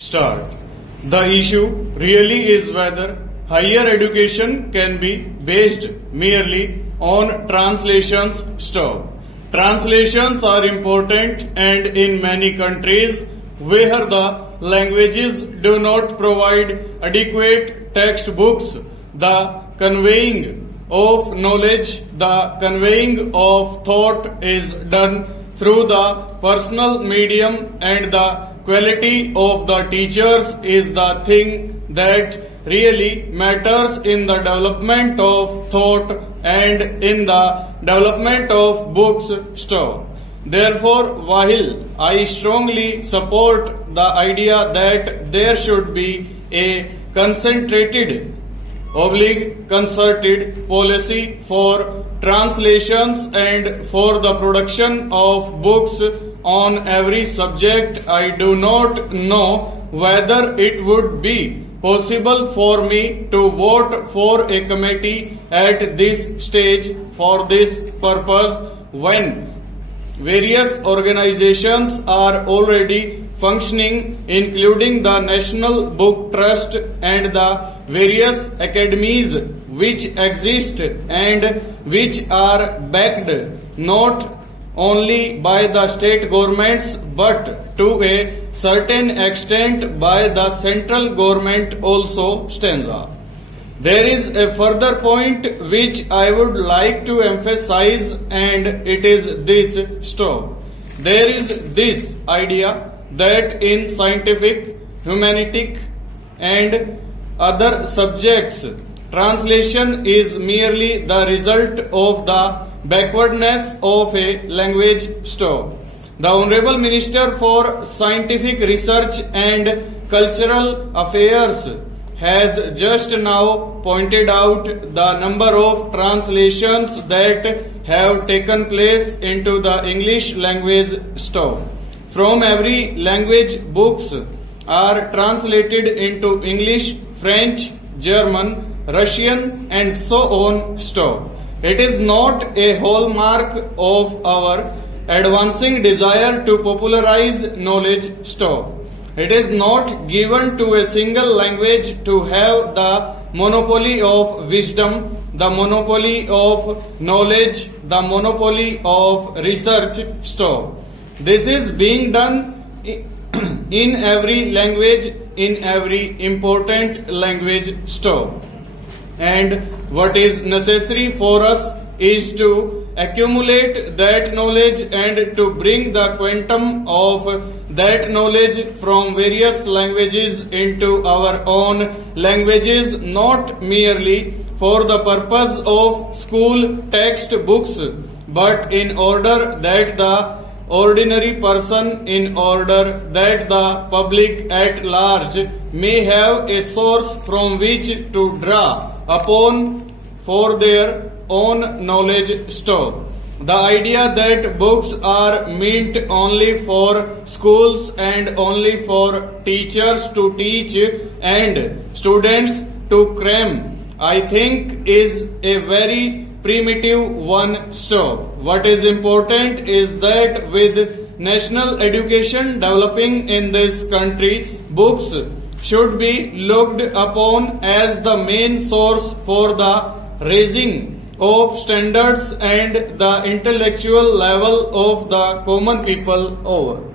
Start. The issue really is whether higher education can be based merely on translations. Stop. Translations are important, and in many countries where the languages do not provide adequate textbooks, the conveying of knowledge, the conveying of thought is done through the personal medium, and the quality of the teachers is the thing that really matters in the development of thought and in the development of books. Stop. Therefore, while I strongly support the idea that there should be a concentrated concerted policy for translations and for the production of books on every subject, I do not know whether it would be possible for me to vote for a committee at this stage for this purpose when various organizations are already functioning, including the National Book Trust and the various academies which exist and which are backed not only by the state governments but to a certain extent by the central government also. Stanza. There is a further point which I would like to emphasize, and it is this. Stop. There is this idea that in scientific, humanitic and other subjects, translation is merely the result of the backwardness of a language. Stop. The Honorable Minister for Scientific Research and Cultural Affairs has just now pointed out the number of translations that have taken place into the English language. Stop. From every language, books are translated into English, French, German, Russian, and so on. Stop. It is not a hallmark of our advancing desire to popularize knowledge. Stop. It is not given to a single language to have the monopoly of wisdom, the monopoly of knowledge, the monopoly of research. Stop. This is being done in every language, in every important language. Stop. And what is necessary for us is to accumulate that knowledge and to bring the quantum of that knowledge from various languages into our own languages, not merely for the purpose of school textbooks, but in order that the ordinary person, in order that the public at large may have a source from which to draw upon for their own knowledge. Stop. The idea that books are meant only for schools and only for teachers to teach and students to cram, I think is a very primitive one. Stop. What is important is that with national education developing in this country, books should be looked upon as the main source for the raising of standards and the intellectual level of the common people. Over.